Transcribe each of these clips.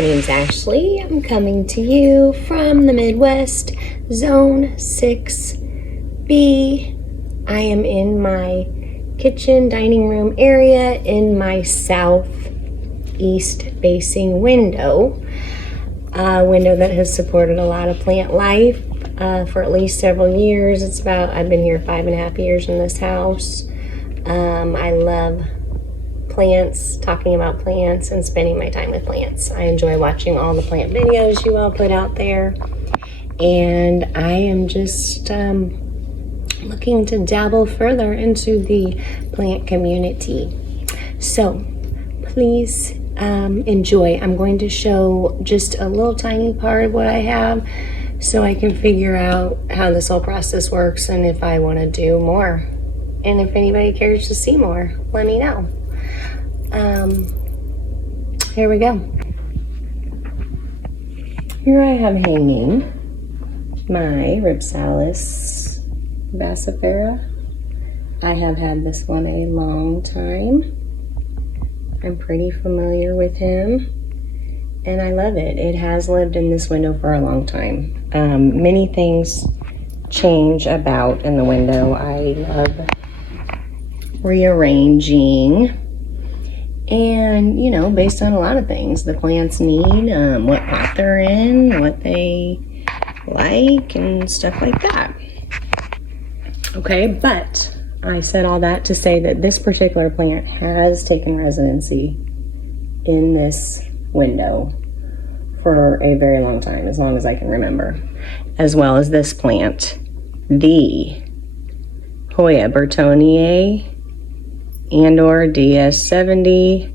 My name's Ashley. I'm coming to you from the Midwest, Zone 6B. I am in my kitchen dining room area in my southeast facing window. A window that has supported a lot of plant life for at least several years. I've been here 5.5 years in this house. I love plants, talking about plants, and spending my time with plants. I enjoy watching all the plant videos you all put out there, and I am just looking to dabble further into the plant community. So please enjoy. I'm going to show just a little tiny part of what I have so I can figure out how this whole process works and if I want to do more. And if anybody cares to see more, let me know. Here we go. Here I have hanging my Ripsalis Bassifera. I have had this one a long time. I'm pretty familiar with him, and I love it. It has lived in this window for a long time. Many things change about in the window. I love rearranging, and based on a lot of things the plants need, what pot they're in, what they like, and stuff like that. Okay, but I said all that to say that this particular plant has taken residency in this window for a very long time, as long as I can remember, as well as this plant, the Hoya Bertoniae and/or DS70.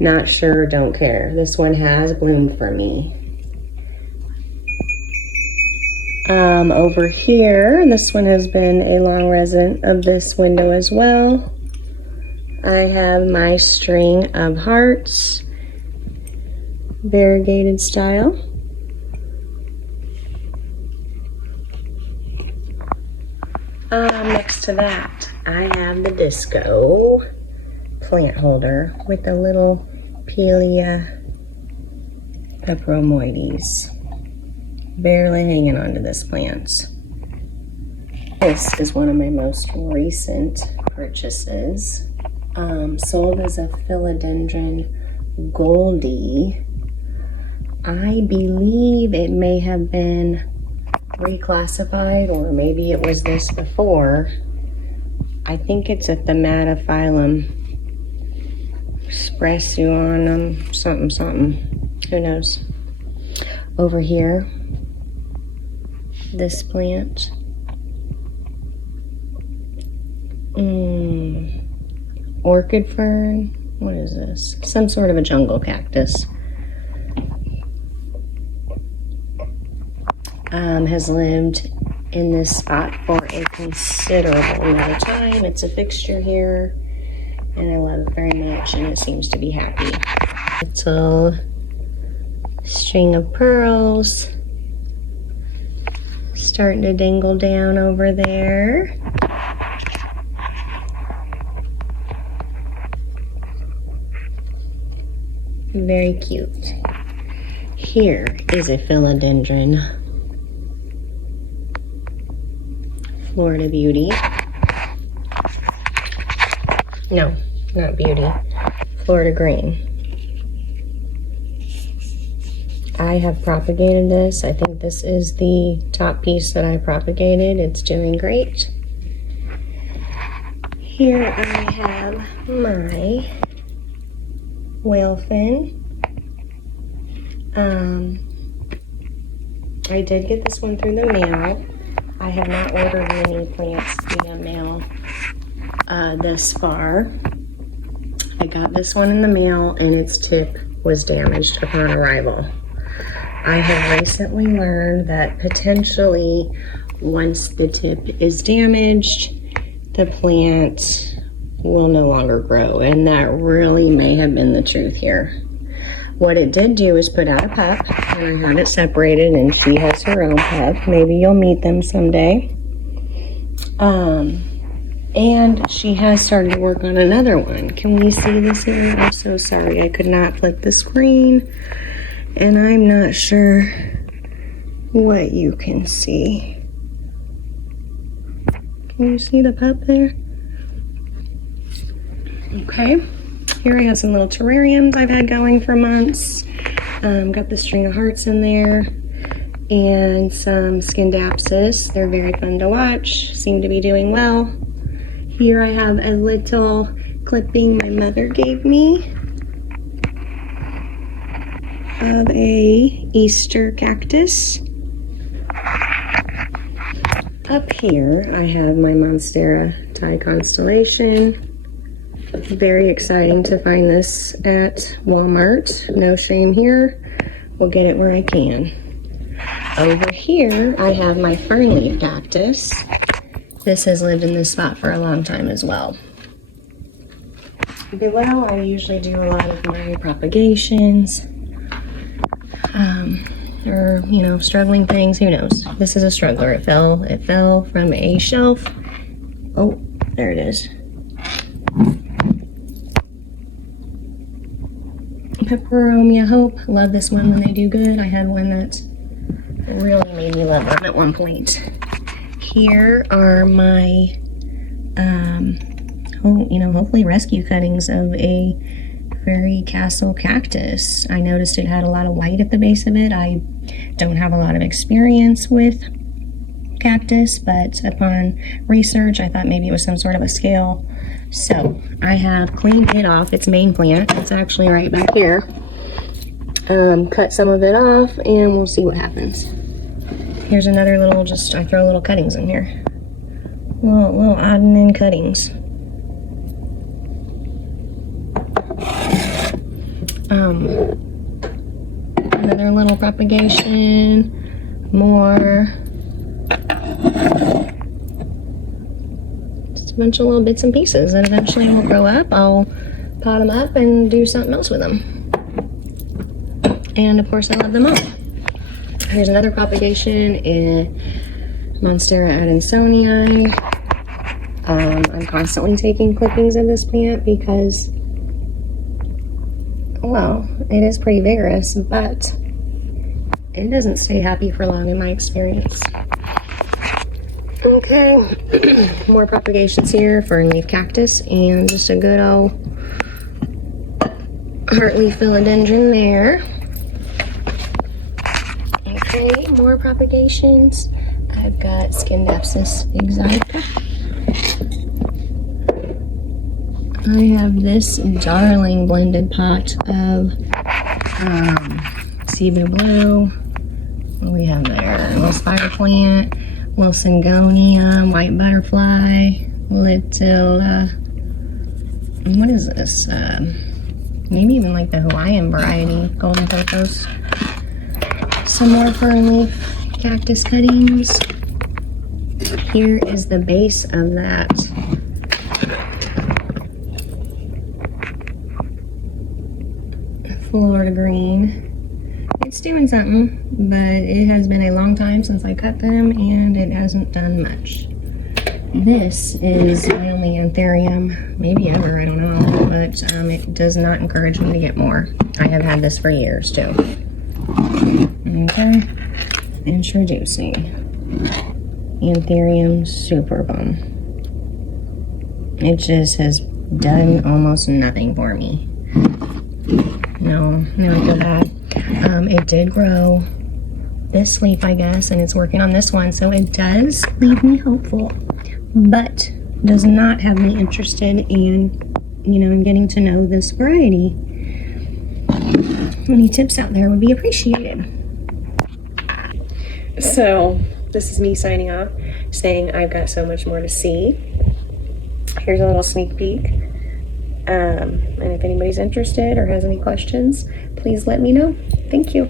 Not sure, don't care. This one has bloomed for me. Over here, this one has been a long resident of this window as well. I have my string of hearts, variegated style. Next to that, I have the disco plant holder with the little Pelea peperomoides. Barely hanging on to this plant. This is one of my most recent purchases. Sold as a philodendron goldie. I believe it may have been reclassified, or maybe it was this before. I think it's a Thaumatophyllum Sprassuanum something. Who knows? Over here, this plant. Orchid fern. What is this? Some sort of a jungle cactus. Has lived in this spot for a considerable amount of time. It's a fixture here, and I love it very much, and it seems to be happy. Little string of pearls starting to dangle down over there. Very cute. Here is a philodendron Florida Beauty. No, not Beauty. Florida Green. I have propagated this. I think this is the top piece that I propagated. It's doing great. Here I have my whale fin. I did get this one through the mail. I have not ordered many plants via mail thus far. I got this one in the mail, and its tip was damaged upon arrival. I have recently learned that potentially once the tip is damaged, the plant will no longer grow, and that really may have been the truth here. What it did do is put out a pup, and I had it separated, and she has her own pup. Maybe you'll meet them someday. And she has started to work on another one. Can we see this here? I'm so sorry, I could not flip the screen. And I'm not sure what you can see. Can you see the pup there? Okay. Here I have some little terrariums I've had going for months. Got the string of hearts in there and some Scindapsus. They're very fun to watch, seem to be doing well. Here I have a little clipping my mother gave me of a Easter cactus. Up here I have my Monstera Thai constellation. Very exciting to find this at Walmart. No shame here. We'll get it where I can. Over here, I have my fernleaf cactus. This has lived in this spot for a long time as well. Below, I usually do a lot of my propagations. Or, you know, struggling things. Who knows? This is a struggler. It fell from a shelf. Oh, there it is. Peperomia Hope. Love this one when they do good. I had one that really made me love them at one point. Here are my, hopefully rescue cuttings of a fairy castle cactus. I noticed it had a lot of white at the base of it. I don't have a lot of experience with cactus, but upon research, I thought maybe it was some sort of a scale. So I have cleaned it off its main plant. It's actually right back here. Cut some of it off and we'll see what happens. Here's another little, I throw little cuttings in here. Little odd and end cuttings. Another little propagation. More. Just a bunch of little bits and pieces that eventually will grow up. I'll pot them up and do something else with them. And of course I love them all. Here's another propagation in Monstera adansonii. I'm constantly taking clippings of this plant because, well, it is pretty vigorous, but it doesn't stay happy for long in my experience. Okay, more propagations here, fernleaf cactus, and just a good old heartleaf philodendron there. Okay, more propagations. I've got Scindapsus exotica. I have this darling blended pot of sea blue. What do we have there? A little spider plant, little syngonium, white butterfly, little, what is this? Maybe even like the Hawaiian variety, golden pothos. Some more fernleaf cactus cuttings. Here is the base of that Florida green. It's doing something, but it has been a long time since I cut them and it hasn't done much. This is my only anthurium, maybe ever, I don't know, but it does not encourage me to get more. I have had this for years too. Okay, introducing Anthurium superbum. It just has done almost nothing for me. No, I feel bad. It did grow this leaf, I guess, and it's working on this one, so it does leave me hopeful, but does not have me interested in, in getting to know this variety. Any tips out there would be appreciated. So this is me signing off, saying I've got so much more to see. Here's a little sneak peek. And if anybody's interested or has any questions, please let me know. Thank you.